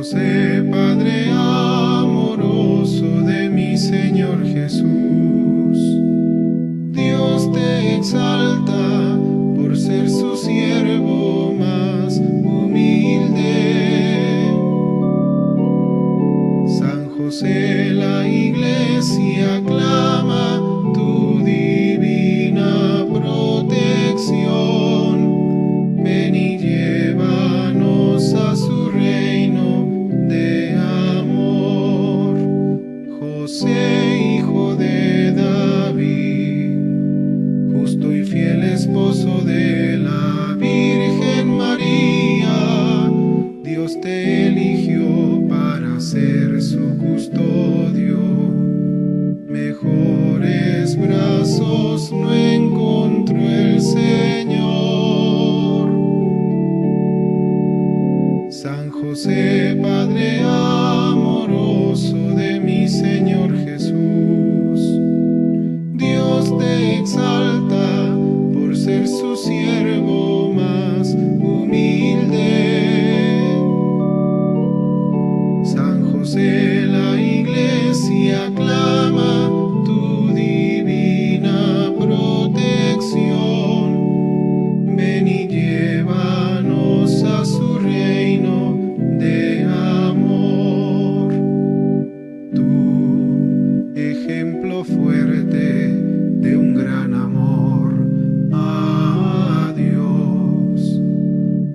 José, Padre amoroso de mi Señor Jesús, Dios te exalta por ser su siervo más humilde. San José, la Iglesia aclama tu divina protección. Ven y llévanos a su reino de amor. José, hijo de David, justo y fiel esposo de la Virgen María, Dios te eligió para ser su custodio. Mejores brazos no encontró el Señor. San José, Padre amoroso de mi Señor Jesús, Dios te exalta por ser su siervo más humilde. San José, la Iglesia aclama tu divina protección. Ven y llévanos a su reino de amor. Tu ejemplo fuerte de un gran amor a Dios,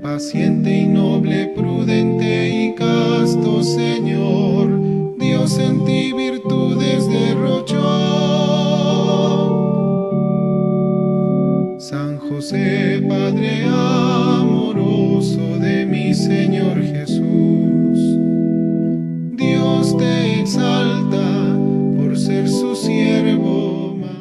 paciente y noble, prudente y casto Señor, Dios en ti virtudes derrochó. San José, Padre amoroso de mi Señor Jesús, Dios te exalta por ser su siervo más.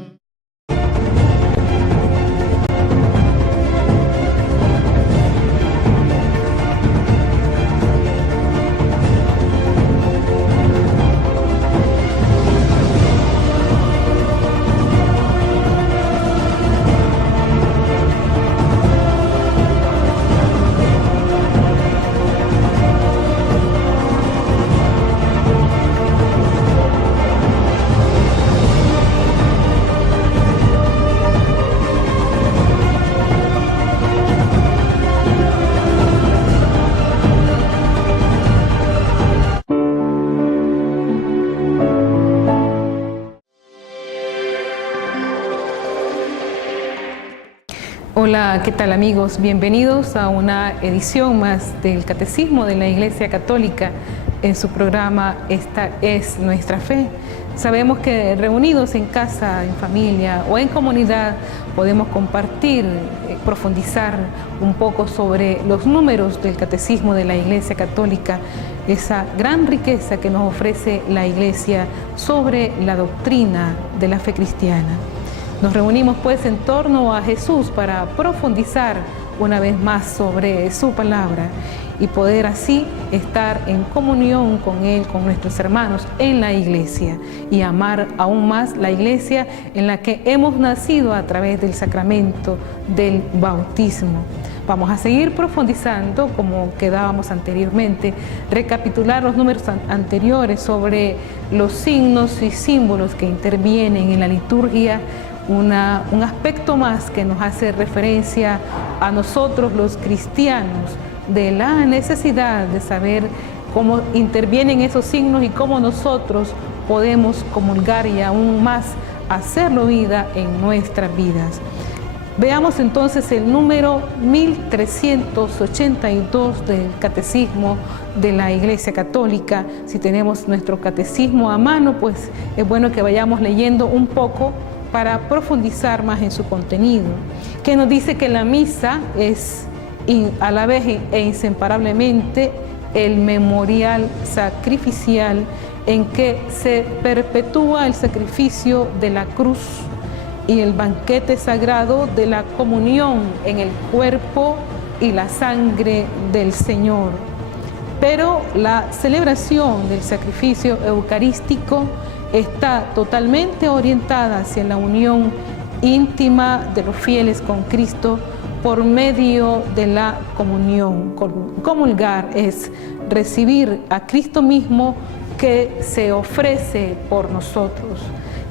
Hola, ¿qué tal amigos? Bienvenidos a una edición más del Catecismo de la Iglesia Católica en su programa Esta es nuestra fe. Sabemos que reunidos en casa, en familia o en comunidad podemos compartir, profundizar un poco sobre los números del Catecismo de la Iglesia Católica, esa gran riqueza que nos ofrece la Iglesia sobre la doctrina de la fe cristiana. Nos reunimos pues en torno a Jesús para profundizar una vez más sobre su palabra y poder así estar en comunión con Él, con nuestros hermanos en la iglesia y amar aún más la iglesia en la que hemos nacido a través del sacramento del bautismo. Vamos a seguir profundizando como quedábamos anteriormente, recapitular los números anteriores sobre los signos y símbolos que intervienen en la liturgia, un aspecto más que nos hace referencia a nosotros los cristianos de la necesidad de saber cómo intervienen esos signos y cómo nosotros podemos comulgar y aún más hacerlo vida en nuestras vidas. Veamos entonces el número 1382 del Catecismo de la Iglesia Católica. Si tenemos nuestro catecismo a mano, pues es bueno que vayamos leyendo un poco para profundizar más en su contenido, que nos dice que la misa es a la vez e inseparablemente el memorial sacrificial en que se perpetúa el sacrificio de la cruz y el banquete sagrado de la comunión en el cuerpo y la sangre del Señor. Pero la celebración del sacrificio eucarístico está totalmente orientada hacia la unión íntima de los fieles con Cristo por medio de la comunión. Comulgar es recibir a Cristo mismo que se ofrece por nosotros.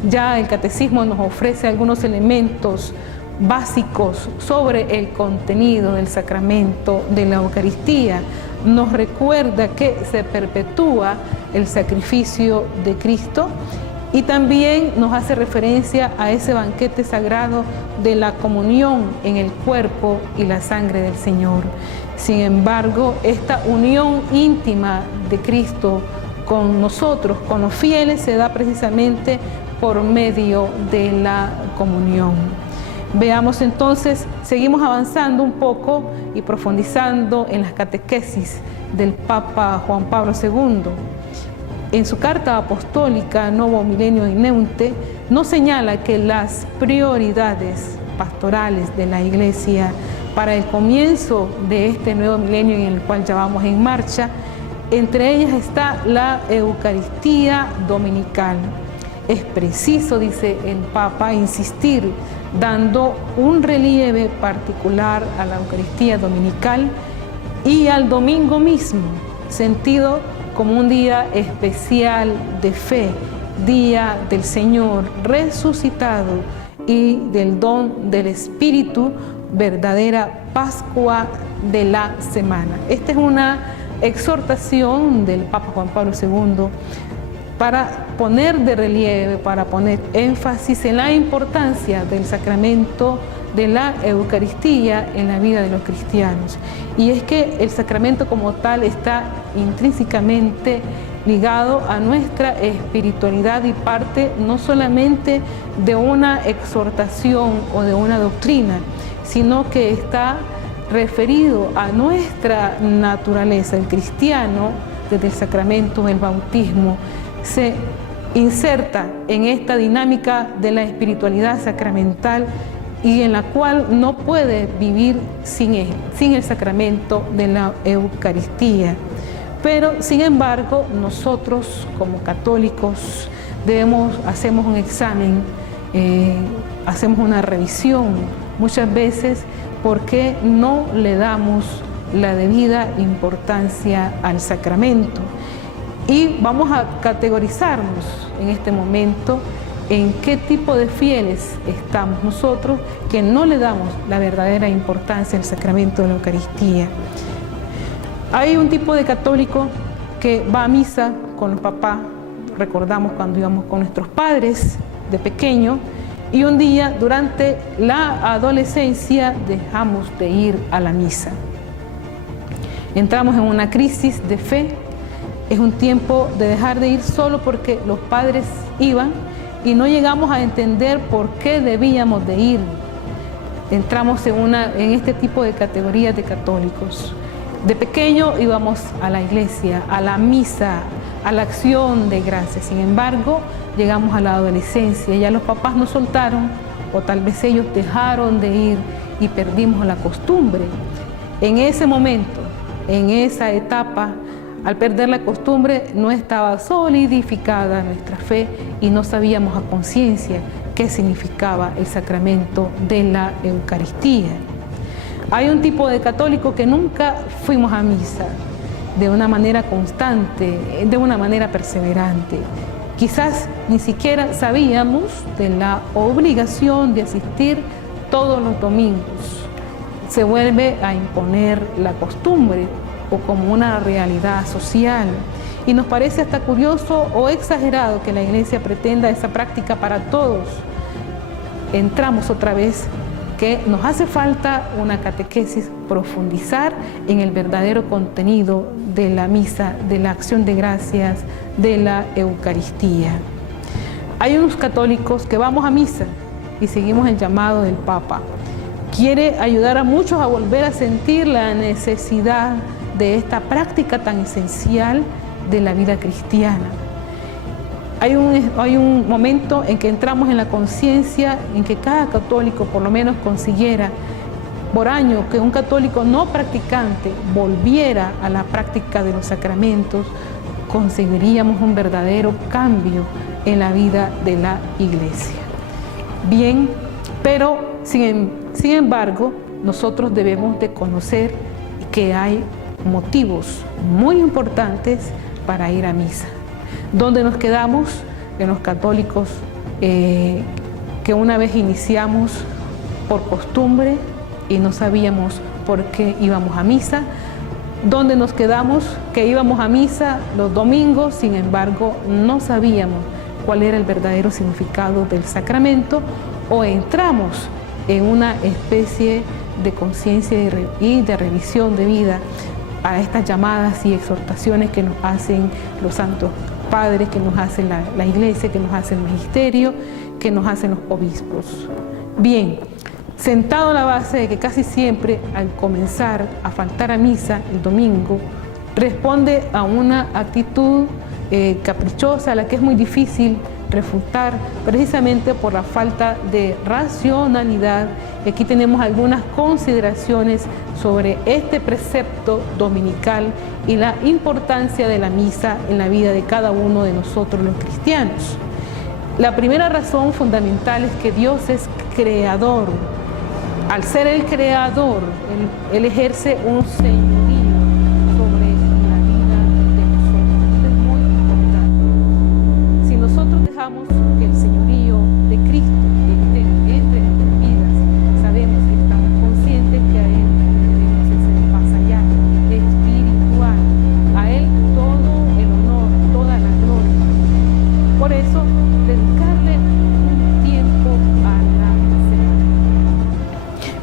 Ya el catecismo nos ofrece algunos elementos básicos sobre el contenido del sacramento de la Eucaristía. Nos recuerda que se perpetúa el sacrificio de Cristo y también nos hace referencia a ese banquete sagrado de la comunión en el cuerpo y la sangre del Señor. Sin embargo, esta unión íntima de Cristo con nosotros, con los fieles, se da precisamente por medio de la comunión. Veamos entonces, seguimos avanzando un poco y profundizando en las catequesis del Papa Juan Pablo II. En su carta apostólica Novo Milenio Ineunte nos señala que las prioridades pastorales de la Iglesia para el comienzo de este nuevo milenio en el cual ya vamos en marcha, entre ellas está la Eucaristía dominical. Es preciso, dice el Papa, insistir dando un relieve particular a la Eucaristía dominical y al domingo mismo, sentido como un día especial de fe, día del Señor resucitado y del don del Espíritu, verdadera Pascua de la semana. Esta es una exhortación del Papa Juan Pablo II para poner de relieve, para poner énfasis en la importancia del sacramento de la Eucaristía en la vida de los cristianos. Y es que el sacramento como tal está intrínsecamente ligado a nuestra espiritualidad y parte no solamente de una exhortación o de una doctrina, sino que está referido a nuestra naturaleza. El cristiano, desde el sacramento del bautismo, se inserta en esta dinámica de la espiritualidad sacramental y en la cual no puede vivir sin él, sin el sacramento de la Eucaristía. Pero, sin embargo, nosotros como católicos hacemos un examen, hacemos una revisión muchas veces porque no le damos la debida importancia al sacramento. Y vamos a categorizarnos en este momento en qué tipo de fieles estamos nosotros que no le damos la verdadera importancia al sacramento de la Eucaristía. Hay un tipo de católico que va a misa con los papás, recordamos cuando íbamos con nuestros padres de pequeño, y un día durante la adolescencia dejamos de ir a la misa. Entramos en una crisis de fe. Es un tiempo de dejar de ir solo porque los padres iban y no llegamos a entender por qué debíamos de ir. Entramos en este tipo de categorías de católicos. De pequeño íbamos a la iglesia, a la misa, a la acción de gracias. Sin embargo, llegamos a la adolescencia, ya los papás nos soltaron o tal vez ellos dejaron de ir y perdimos la costumbre. En ese momento, en esa etapa, al perder la costumbre, no estaba solidificada nuestra fe y no sabíamos a conciencia qué significaba el sacramento de la Eucaristía. Hay un tipo de católico que nunca fuimos a misa de una manera constante, de una manera perseverante. Quizás ni siquiera sabíamos de la obligación de asistir todos los domingos. Se vuelve a imponer la costumbre o como una realidad social. Y nos parece hasta curioso o exagerado que la Iglesia pretenda esa práctica para todos. Entramos otra vez que nos hace falta una catequesis, profundizar en el verdadero contenido de la misa, de la acción de gracias, de la Eucaristía. Hay unos católicos que vamos a misa y seguimos el llamado del Papa. Quiere ayudar a muchos a volver a sentir la necesidad de esta práctica tan esencial de la vida cristiana. Hay un momento en que entramos en la conciencia en que cada católico por lo menos consiguiera por año que un católico no practicante volviera a la práctica de los sacramentos, conseguiríamos un verdadero cambio en la vida de la Iglesia. Bien, pero sin embargo, nosotros debemos de conocer que hay motivos muy importantes para ir a misa. ¿Dónde nos quedamos? En los católicos que una vez iniciamos por costumbre y no sabíamos por qué íbamos a misa. ¿Dónde nos quedamos? Que íbamos a misa los domingos, sin embargo no sabíamos cuál era el verdadero significado del sacramento, o entramos en una especie de conciencia y de revisión de vida a estas llamadas y exhortaciones que nos hacen los santos padres, que nos hace la Iglesia, que nos hace el magisterio, que nos hacen los obispos. Bien, sentado a la base de que casi siempre al comenzar a faltar a misa el domingo, responde a una actitud caprichosa, a la que es muy difícil refutar, precisamente por la falta de racionalidad. Aquí tenemos algunas consideraciones sobre este precepto dominical y la importancia de la misa en la vida de cada uno de nosotros los cristianos. La primera razón fundamental es que Dios es creador. Al ser el creador, Él ejerce un señorío sobre la vida de nosotros. Esto es muy importante. Si nosotros dejamos que el señorío de Cristo esté entre nuestras vidas, sabemos que estamos conscientes que a Él debemos ser más allá, espiritual. A Él todo el honor, toda la gloria. Por eso, dedicarle un tiempo a la semana.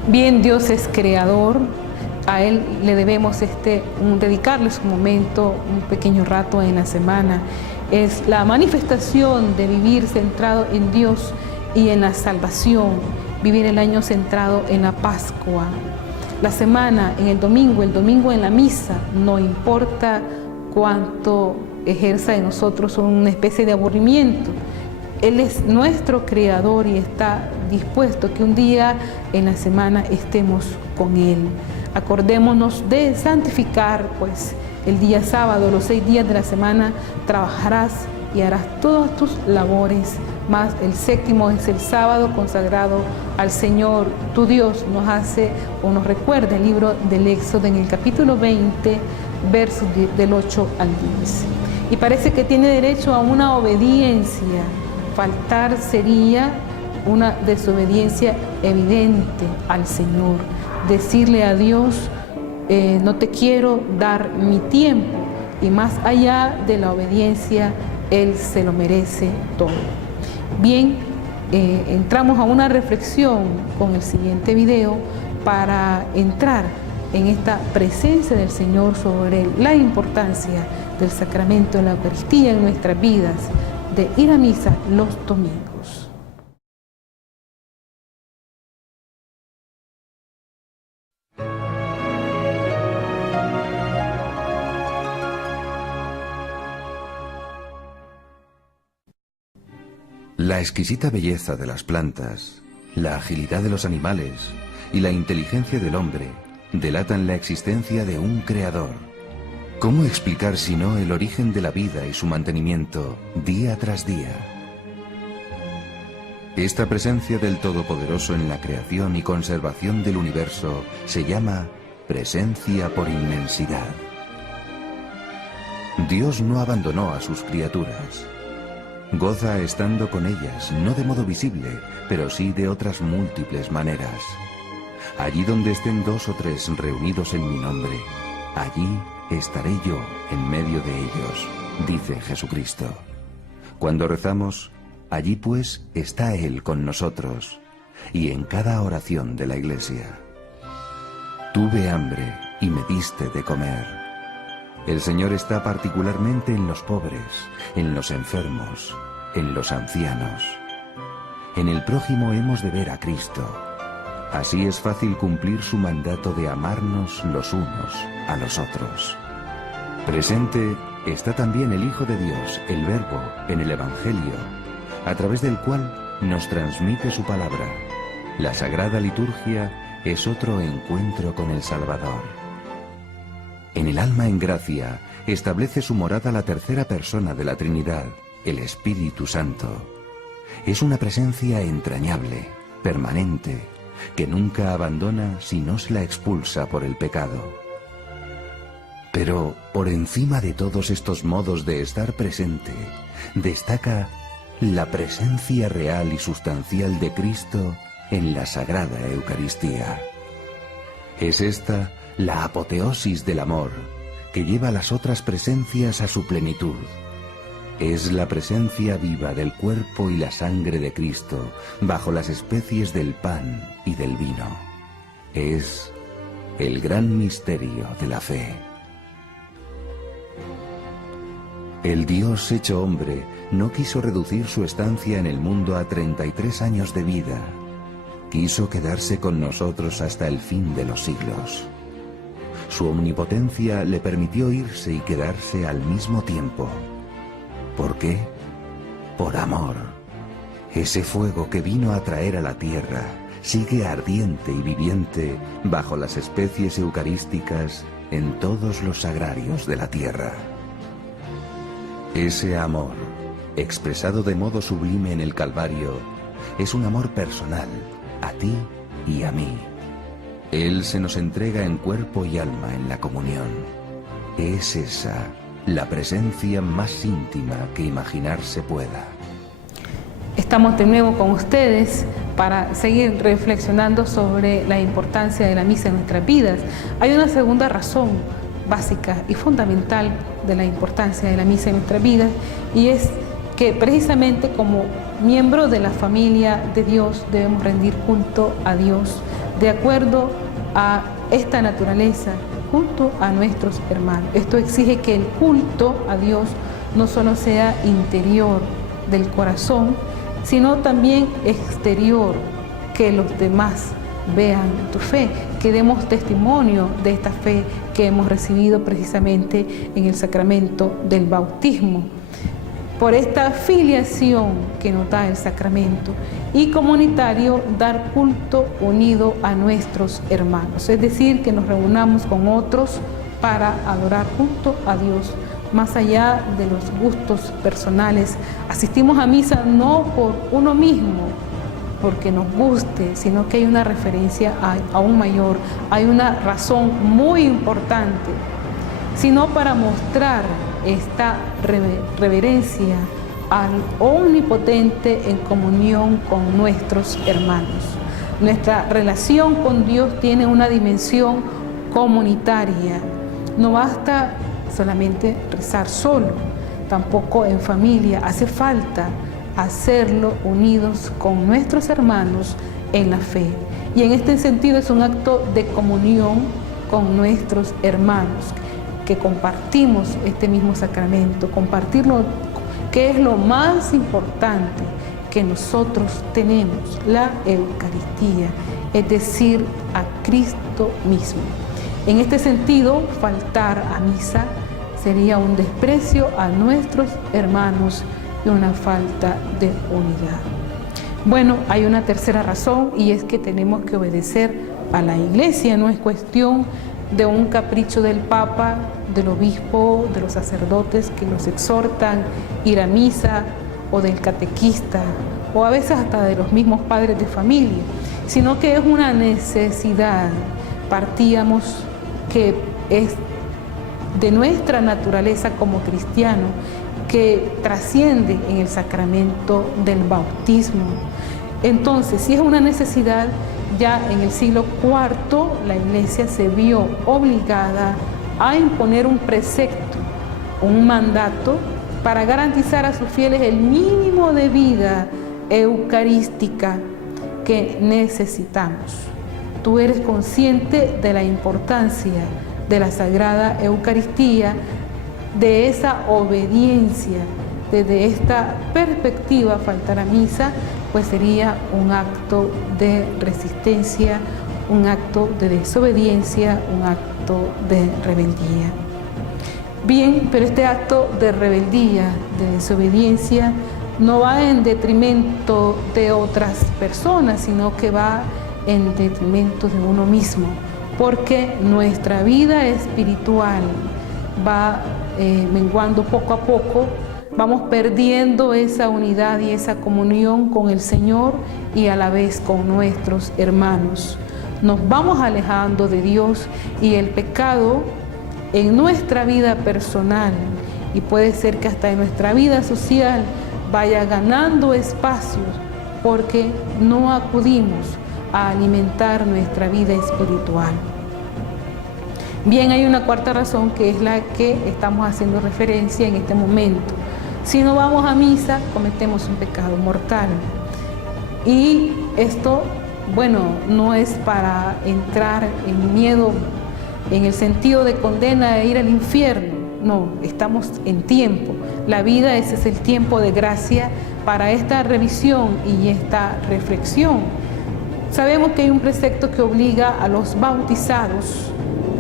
Bien, Dios es creador, a Él le debemos dedicarle su momento, un pequeño rato en la semana. Es la manifestación de vivir centrado en Dios y en la salvación, vivir el año centrado en la Pascua. La semana, en el domingo en la misa, no importa cuánto ejerza en nosotros una especie de aburrimiento. Él es nuestro creador y está dispuesto que un día en la semana estemos con Él. Acordémonos de santificar, pues el día sábado, los 6 días de la semana, trabajarás y harás todas tus labores, más el 7º es el sábado consagrado al Señor, tu Dios. Nos hace o nos recuerda el libro del Éxodo en el capítulo 20, versos del 8 al 10. Y parece que tiene derecho a una obediencia. Faltar sería una desobediencia evidente al Señor. Decirle a Dios, no te quiero dar mi tiempo. Y más allá de la obediencia, Él se lo merece todo. Bien, entramos a una reflexión con el siguiente video para entrar en esta presencia del Señor sobre la importancia del sacramento de la Eucaristía en nuestras vidas, de ir a misa los domingos. La exquisita belleza de las plantas, la agilidad de los animales y la inteligencia del hombre delatan la existencia de un creador. ¿Cómo explicar si no el origen de la vida y su mantenimiento día tras día? Esta presencia del Todopoderoso en la creación y conservación del universo se llama presencia por inmensidad. Dios no abandonó a sus criaturas. Goza estando con ellas, no de modo visible, pero sí de otras múltiples maneras. Allí donde estén 2 o 3 reunidos en mi nombre, allí estaré yo en medio de ellos, dice Jesucristo. Cuando rezamos, allí pues está Él con nosotros, y en cada oración de la Iglesia. Tuve hambre y me diste de comer. El Señor está particularmente en los pobres, en los enfermos, en los ancianos. En el prójimo hemos de ver a Cristo. Así es fácil cumplir su mandato de amarnos los unos a los otros. Presente está también el Hijo de Dios, el Verbo, en el Evangelio, a través del cual nos transmite su palabra. La Sagrada Liturgia es otro encuentro con el Salvador. En el alma en gracia establece su morada la tercera persona de la Trinidad, el Espíritu Santo. Es una presencia entrañable, permanente, que nunca abandona si no se la expulsa por el pecado. Pero por encima de todos estos modos de estar presente, destaca la presencia real y sustancial de Cristo en la Sagrada Eucaristía. Es esta la apoteosis del amor que lleva las otras presencias a su plenitud. Es la presencia viva del cuerpo y la sangre de Cristo bajo las especies del pan y del vino. Es el gran misterio de la fe. El Dios hecho hombre no quiso reducir su estancia en el mundo a 33 años de vida. Quiso quedarse con nosotros hasta el fin de los siglos. Su omnipotencia le permitió irse y quedarse al mismo tiempo. ¿Por qué? Por amor. Ese fuego que vino a traer a la tierra sigue ardiente y viviente bajo las especies eucarísticas en todos los sagrarios de la tierra. Ese amor, expresado de modo sublime en el Calvario, es un amor personal, a ti y a mí. Él se nos entrega en cuerpo y alma en la comunión. Es esa la presencia más íntima que imaginarse pueda. Estamos de nuevo con ustedes para seguir reflexionando sobre la importancia de la misa en nuestras vidas. Hay una segunda razón básica y fundamental de la importancia de la misa en nuestras vidas, y es que precisamente como miembro de la familia de Dios debemos rendir culto a Dios de acuerdo a esta naturaleza junto a nuestros hermanos. Esto exige que el culto a Dios no solo sea interior del corazón, sino también exterior, que los demás vean tu fe, que demos testimonio de esta fe que hemos recibido precisamente en el sacramento del bautismo. Por esta filiación que nos da el sacramento, y comunitario, dar culto unido a nuestros hermanos, es decir, que nos reunamos con otros para adorar junto a Dios, más allá de los gustos personales. Asistimos a misa no por uno mismo, porque nos guste, sino que hay una referencia aún mayor, hay una razón muy importante, sino para mostrar esta reverencia al Omnipotente en comunión con nuestros hermanos. Nuestra relación con Dios tiene una dimensión comunitaria. No basta solamente rezar solo, tampoco en familia. Hace falta hacerlo unidos con nuestros hermanos en la fe. Y en este sentido es un acto de comunión con nuestros hermanos, que compartimos este mismo sacramento, compartirlo, que es lo más importante que nosotros tenemos, la Eucaristía, es decir, a Cristo mismo. En este sentido, faltar a misa sería un desprecio a nuestros hermanos y una falta de unidad. Bueno, hay una tercera razón, y es que tenemos que obedecer a la Iglesia. No es cuestión de un capricho del Papa, del obispo, de los sacerdotes que nos exhortan a ir a misa, o del catequista, o a veces hasta de los mismos padres de familia, sino que es una necesidad. Partíamos que es de nuestra naturaleza como cristiano, que trasciende en el sacramento del bautismo. Entonces, si es una necesidad, ya en el siglo IV la Iglesia se vio obligada a imponer un precepto, un mandato, para garantizar a sus fieles el mínimo de vida eucarística que necesitamos. Tú eres consciente de la importancia de la Sagrada Eucaristía, de esa obediencia. Desde esta perspectiva, faltar a misa pues sería un acto de resistencia, un acto de desobediencia, un acto de rebeldía. Bien, pero este acto de rebeldía, de desobediencia, no va en detrimento de otras personas, sino que va en detrimento de uno mismo, porque nuestra vida espiritual va menguando poco a poco. Vamos perdiendo esa unidad y esa comunión con el Señor y a la vez con nuestros hermanos. Nos vamos alejando de Dios, y el pecado en nuestra vida personal y puede ser que hasta en nuestra vida social vaya ganando espacios porque no acudimos a alimentar nuestra vida espiritual. Bien, hay una cuarta razón que es la que estamos haciendo referencia en este momento. Si no vamos a misa, cometemos un pecado mortal. Y esto, bueno, no es para entrar en miedo, en el sentido de condena de ir al infierno. No, estamos en tiempo. La vida, ese es el tiempo de gracia para esta revisión y esta reflexión. Sabemos que hay un precepto que obliga a los bautizados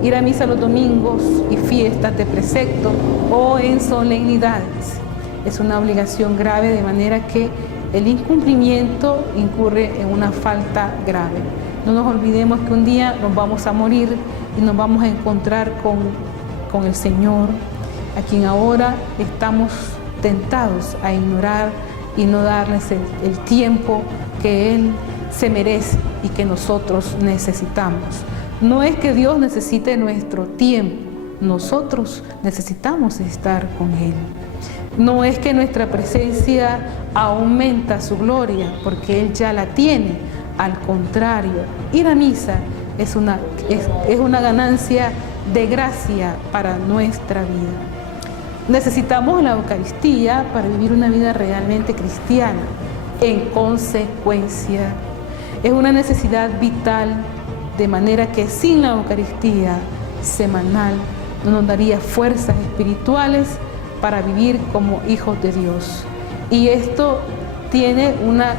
a ir a misa los domingos y fiestas de precepto o en solemnidades. Es una obligación grave, de manera que el incumplimiento incurre en una falta grave. No nos olvidemos que un día nos vamos a morir y nos vamos a encontrar con el Señor, a quien ahora estamos tentados a ignorar y no darles el tiempo que Él se merece y que nosotros necesitamos. No es que Dios necesite nuestro tiempo, nosotros necesitamos estar con Él. No es que nuestra presencia aumenta su gloria, porque Él ya la tiene. Al contrario, ir a misa es una ganancia de gracia para nuestra vida. Necesitamos la Eucaristía para vivir una vida realmente cristiana. En consecuencia, es una necesidad vital, de manera que sin la Eucaristía semanal no nos daría fuerzas espirituales para vivir como hijos de Dios. Y esto tiene una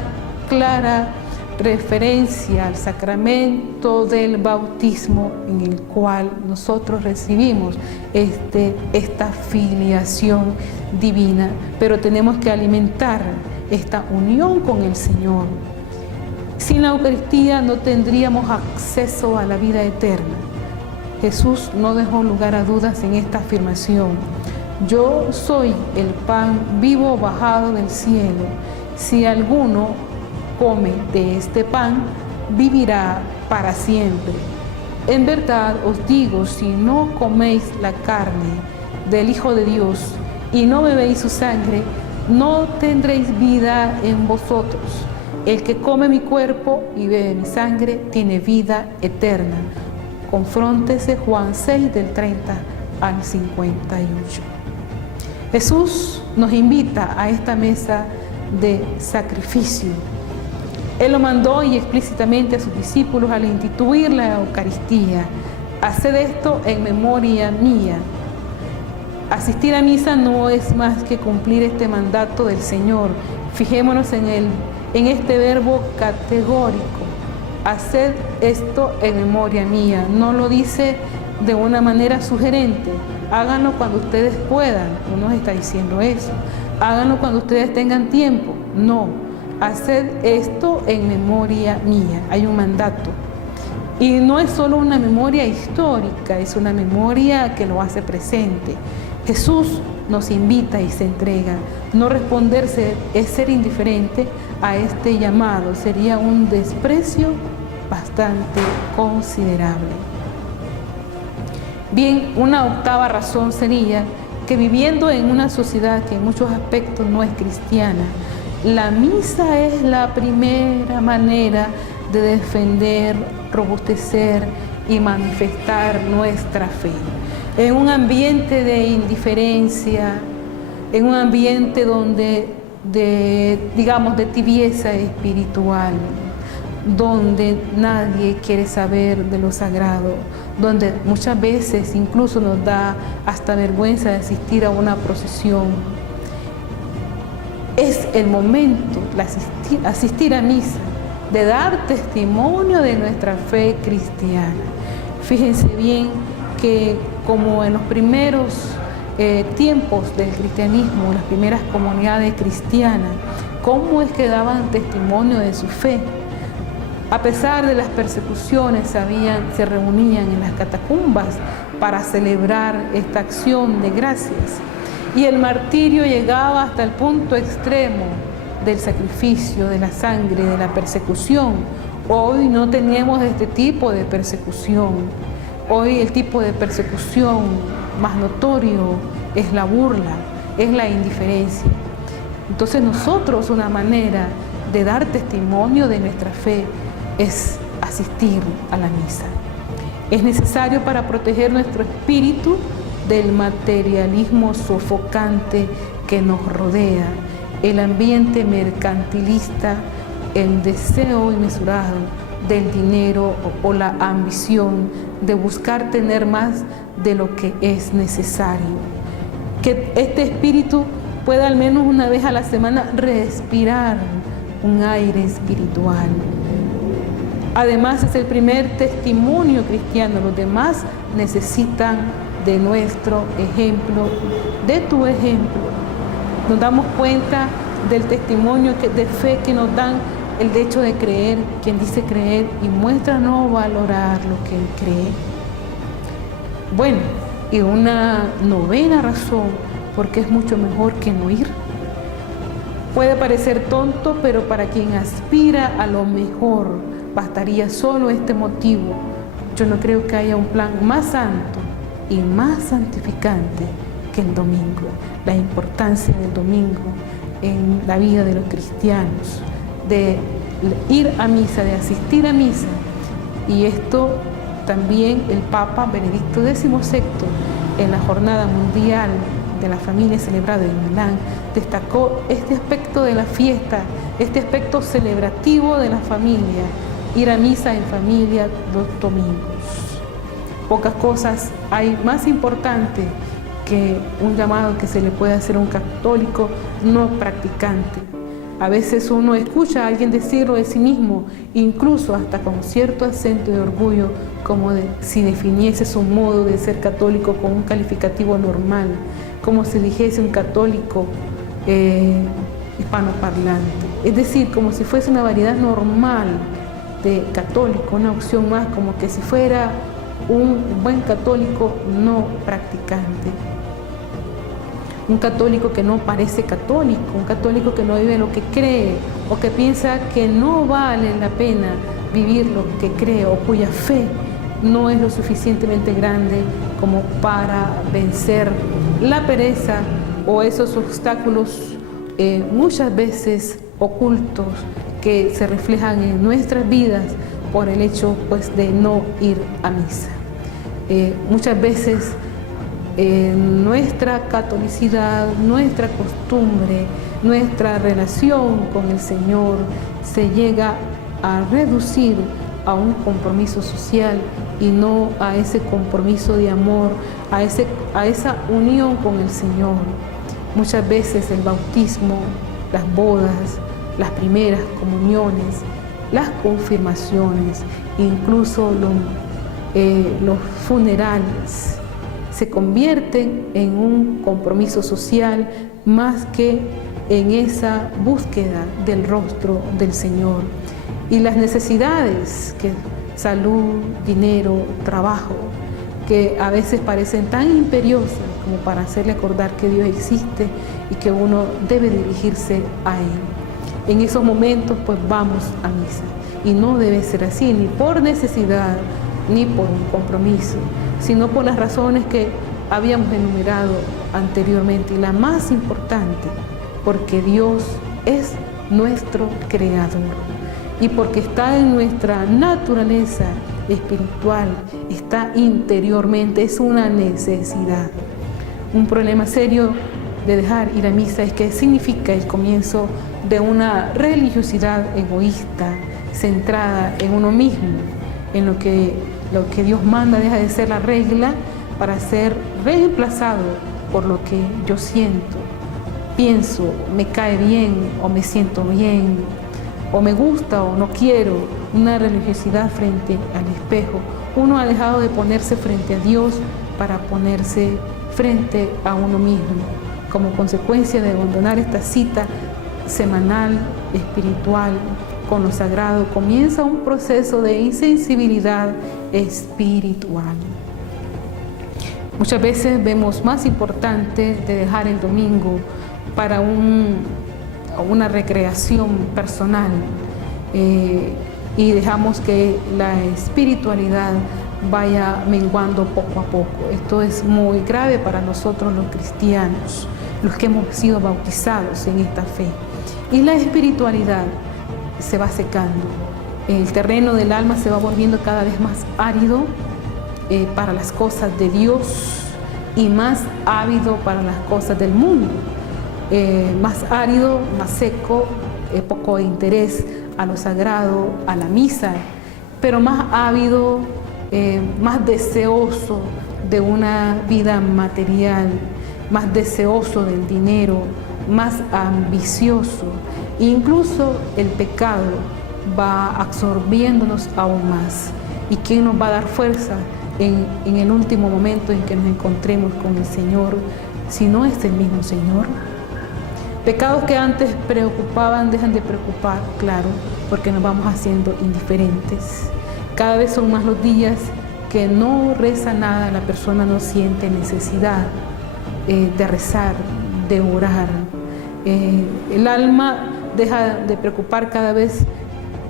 clara referencia al sacramento del bautismo, en el cual nosotros recibimos esta filiación divina, pero tenemos que alimentar esta unión con el Señor. Sin la Eucaristía no tendríamos acceso a la vida eterna. Jesús no dejó lugar a dudas en esta afirmación. Yo soy el pan vivo bajado del cielo. Si alguno come de este pan, vivirá para siempre. En verdad os digo, si no coméis la carne del Hijo de Dios y no bebéis su sangre, no tendréis vida en vosotros. El que come mi cuerpo y bebe mi sangre tiene vida eterna. Confróntese Juan 6 del 30 al 58. Jesús nos invita a esta mesa de sacrificio. Él lo mandó y explícitamente a sus discípulos al instituir la Eucaristía. Haced esto en memoria mía. Asistir a misa no es más que cumplir este mandato del Señor. Fijémonos en este verbo categórico. Haced esto en memoria mía. No lo dice de una manera sugerente. Háganlo cuando ustedes puedan. No nos está diciendo eso. Háganlo cuando ustedes tengan tiempo. No. Haced esto en memoria mía. Hay un mandato. Y no es solo una memoria histórica, es una memoria que lo hace presente. Jesús nos invita y se entrega. No responderse es ser indiferente a este llamado. Sería un desprecio bastante considerable. Bien, una octava razón sería que viviendo en una sociedad que en muchos aspectos no es cristiana, la misa es la primera manera de defender, robustecer y manifestar nuestra fe. En un ambiente de indiferencia, en un ambiente de tibieza espiritual, donde nadie quiere saber de lo sagrado, donde muchas veces incluso nos da hasta vergüenza de asistir a una procesión. Es el momento, asistir a misa, de dar testimonio de nuestra fe cristiana. Fíjense bien que como en los primeros tiempos del cristianismo, las primeras comunidades cristianas, cómo es que daban testimonio de su fe. A pesar de las persecuciones, se reunían en las catacumbas para celebrar esta acción de gracias. Y el martirio llegaba hasta el punto extremo del sacrificio, de la sangre, de la persecución. Hoy no tenemos este tipo de persecución. Hoy el tipo de persecución más notorio es la burla, es la indiferencia. Entonces nosotros, una manera de dar testimonio de nuestra fe es asistir a la misa. Es necesario para proteger nuestro espíritu del materialismo sofocante que nos rodea, el ambiente mercantilista, el deseo inmesurado del dinero o la ambición de buscar tener más de lo que es necesario. Que este espíritu pueda al menos una vez a la semana respirar un aire espiritual. Además, es el primer testimonio cristiano. Los demás necesitan de nuestro ejemplo, de tu ejemplo. Nos damos cuenta del testimonio de fe que nos dan el hecho de creer, quien dice creer y muestra no valorar lo que él cree. Bueno, y una novena razón, porque es mucho mejor que no ir. Puede parecer tonto, pero para quien aspira a lo mejor, bastaría solo este motivo. Yo no creo que haya un plan más santo y más santificante que el domingo. La importancia del domingo en la vida de los cristianos, de ir a misa, de asistir a misa. Y esto también el Papa Benedicto XVI, en la Jornada Mundial de la Familia celebrada en Milán, destacó este aspecto de la fiesta, este aspecto celebrativo de la familia, ir a misa en familia los domingos. Pocas cosas hay más importante que un llamado que se le puede hacer a un católico no practicante. A veces uno escucha a alguien decirlo de sí mismo, incluso hasta con cierto acento de orgullo, como si definiese su modo de ser católico con un calificativo normal, como si dijese un católico hispanoparlante. Es decir, como si fuese una variedad normal de católico, una opción más, como que si fuera un buen católico no practicante. Un católico que no parece católico, un católico que no vive lo que cree o que piensa que no vale la pena vivir lo que cree o cuya fe no es lo suficientemente grande como para vencer la pereza o esos obstáculos muchas veces ocultos que se reflejan en nuestras vidas por el hecho pues, de no ir a misa. Muchas veces nuestra catolicidad, nuestra costumbre, nuestra relación con el Señor se llega a reducir a un compromiso social y no a ese compromiso de amor, a esa unión con el Señor. Muchas veces el bautismo, las bodas, las primeras comuniones, las confirmaciones, incluso los funerales, se convierten en un compromiso social más que en esa búsqueda del rostro del Señor. Y las necesidades, que salud, dinero, trabajo, que a veces parecen tan imperiosas como para hacerle acordar que Dios existe y que uno debe dirigirse a Él. En esos momentos pues vamos a misa y no debe ser así, ni por necesidad ni por un compromiso, sino por las razones que habíamos enumerado anteriormente y la más importante, porque Dios es nuestro creador y porque está en nuestra naturaleza espiritual, está interiormente, es una necesidad. Un problema serio de dejar ir a misa es que significa el comienzo de una religiosidad egoísta, centrada en uno mismo, en lo que Dios manda deja de ser la regla para ser reemplazado por lo que yo siento, pienso, me cae bien o me siento bien, o me gusta o no quiero. Una religiosidad frente al espejo. Uno ha dejado de ponerse frente a Dios para ponerse frente a uno mismo. Como consecuencia de abandonar esta cita semanal, espiritual, con lo sagrado, comienza un proceso de insensibilidad espiritual. Muchas veces vemos más importante de dejar el domingo para una recreación personal y dejamos que la espiritualidad vaya menguando poco a poco. Esto es muy grave para nosotros los cristianos, los que hemos sido bautizados en esta fe. Y la espiritualidad se va secando. El terreno del alma se va volviendo cada vez más árido para las cosas de Dios y más ávido para las cosas del mundo. Más árido, más seco, poco interés a lo sagrado, a la misa, pero más ávido, más deseoso de una vida material, más deseoso del dinero, más ambicioso. Incluso el pecado va absorbiéndonos aún más. ¿Y quién nos va a dar fuerza en el último momento en que nos encontremos con el Señor, si no es el mismo Señor? Pecados que antes preocupaban dejan de preocupar, claro, porque nos vamos haciendo indiferentes. Cada vez son más los días que no reza nada, la persona no siente necesidad de rezar, de orar. El alma deja de preocupar cada vez,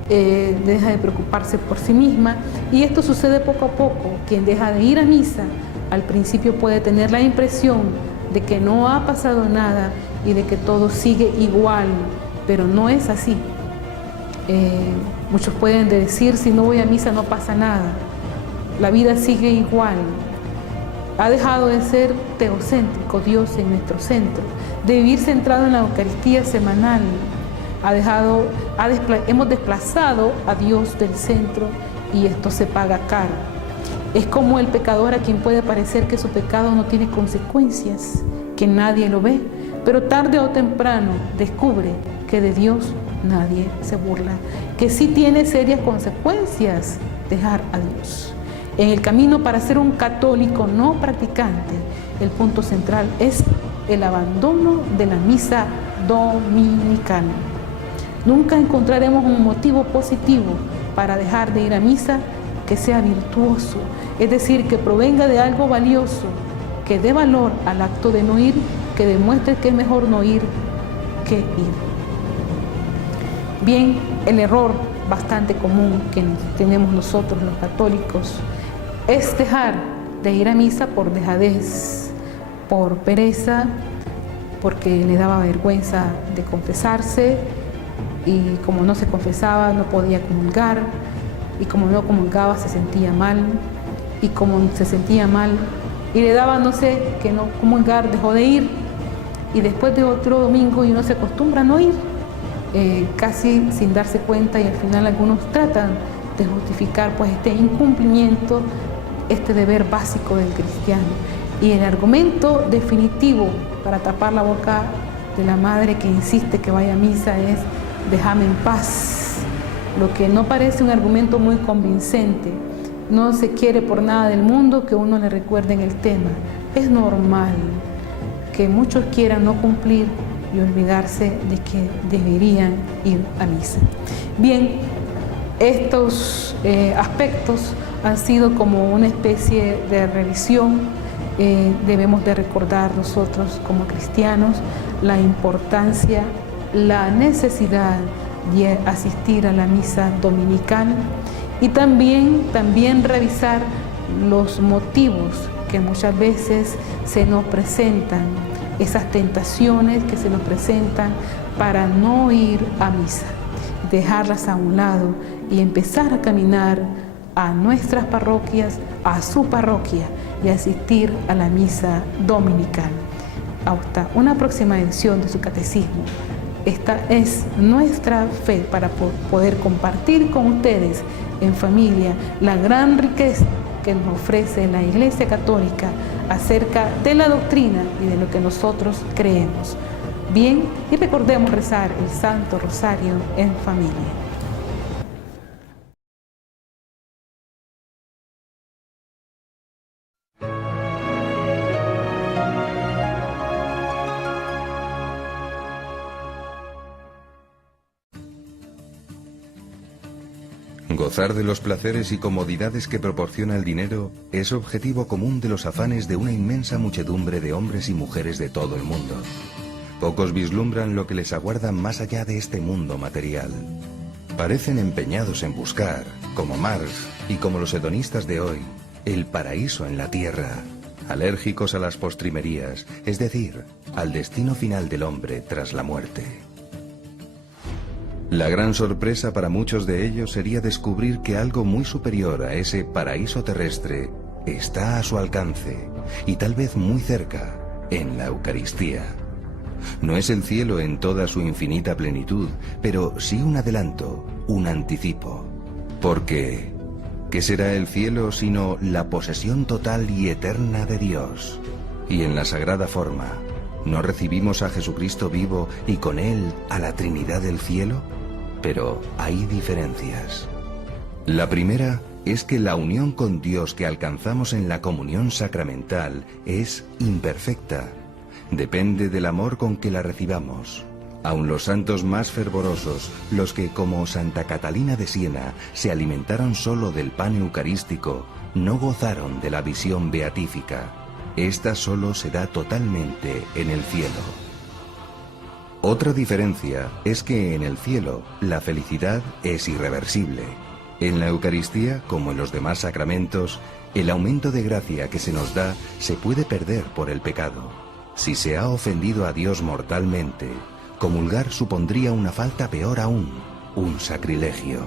deja de preocuparse por sí misma, y esto sucede poco a poco. Quien deja de ir a misa al principio puede tener la impresión de que no ha pasado nada y de que todo sigue igual, pero no es así. Muchos pueden decir, si no voy a misa no pasa nada, la vida sigue igual. Ha dejado de ser teocéntrico Dios en nuestro centro, de vivir centrado en la Eucaristía semanal. Hemos desplazado a Dios del centro y esto se paga caro. Es como el pecador a quien puede parecer que su pecado no tiene consecuencias, que nadie lo ve, pero tarde o temprano descubre que de Dios nadie se burla, que sí tiene serias consecuencias dejar a Dios. En el camino para ser un católico no practicante, el punto central es el abandono de la misa dominical. Nunca encontraremos un motivo positivo para dejar de ir a misa que sea virtuoso, es decir, que provenga de algo valioso, que dé valor al acto de no ir, que demuestre que es mejor no ir que ir. Bien, el error bastante común que tenemos nosotros los católicos es dejar de ir a misa por dejadez, por pereza, porque le daba vergüenza de confesarse, y como no se confesaba no podía comulgar, y como no comulgaba se sentía mal, y como se sentía mal y le daba no sé que no comulgar, dejó de ir, y después de otro domingo y uno se acostumbra a no ir, casi sin darse cuenta, y al final algunos tratan de justificar pues este incumplimiento, este deber básico del cristiano. Y el argumento definitivo para tapar la boca de la madre que insiste que vaya a misa es: déjame en paz. Lo que no parece un argumento muy convincente. No se quiere por nada del mundo que uno le recuerde en el tema. Es normal que muchos quieran no cumplir y olvidarse de que deberían ir a misa. Bien, estos aspectos han sido como una especie de revisión. Debemos de recordar nosotros como cristianos la importancia, la necesidad de asistir a la misa dominical, y también revisar los motivos que muchas veces se nos presentan, esas tentaciones que se nos presentan para no ir a misa, dejarlas a un lado y empezar a caminar a nuestras parroquias, a su parroquia, y asistir a la misa dominical. Hasta una próxima edición de su catecismo. Esta es nuestra fe para poder compartir con ustedes en familia la gran riqueza que nos ofrece la Iglesia Católica acerca de la doctrina y de lo que nosotros creemos. Bien, y recordemos rezar el Santo Rosario en familia. Gozar de los placeres y comodidades que proporciona el dinero es objetivo común de los afanes de una inmensa muchedumbre de hombres y mujeres de todo el mundo. Pocos vislumbran lo que les aguarda más allá de este mundo material. Parecen empeñados en buscar, como Marx y como los hedonistas de hoy, el paraíso en la tierra, alérgicos a las postrimerías, es decir, al destino final del hombre tras la muerte. La gran sorpresa para muchos de ellos sería descubrir que algo muy superior a ese paraíso terrestre está a su alcance, y tal vez muy cerca, en la Eucaristía. No es el cielo en toda su infinita plenitud, pero sí un adelanto, un anticipo. Porque, ¿qué será el cielo sino la posesión total y eterna de Dios? Y en la sagrada forma, ¿no recibimos a Jesucristo vivo y con Él a la Trinidad del cielo? Pero hay diferencias. La primera es que la unión con Dios que alcanzamos en la comunión sacramental es imperfecta. Depende del amor con que la recibamos. Aun los santos más fervorosos, los que como Santa Catalina de Siena se alimentaron solo del pan eucarístico, no gozaron de la visión beatífica. Esta solo se da totalmente en el cielo. Otra diferencia es que en el cielo la felicidad es irreversible. En la Eucaristía, como en los demás sacramentos, el aumento de gracia que se nos da se puede perder por el pecado. Si se ha ofendido a Dios mortalmente, comulgar supondría una falta peor aún, un sacrilegio.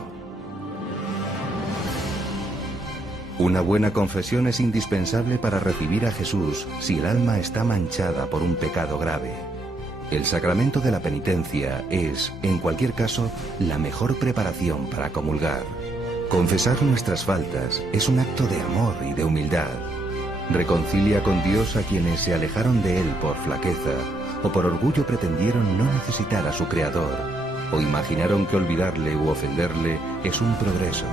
Una buena confesión es indispensable para recibir a Jesús si el alma está manchada por un pecado grave. El sacramento de la penitencia es, en cualquier caso, la mejor preparación para comulgar. Confesar nuestras faltas es un acto de amor y de humildad. Reconcilia con Dios a quienes se alejaron de Él por flaqueza, o por orgullo pretendieron no necesitar a su Creador, o imaginaron que olvidarle u ofenderle es un progreso.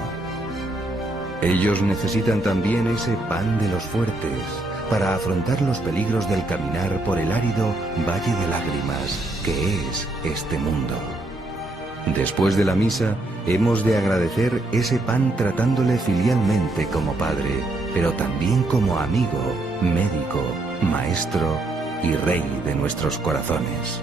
Ellos necesitan también ese pan de los fuertes, para afrontar los peligros del caminar por el árido valle de lágrimas que es este mundo. Después de la misa, hemos de agradecer ese pan tratándole filialmente como padre, pero también como amigo, médico, maestro y rey de nuestros corazones.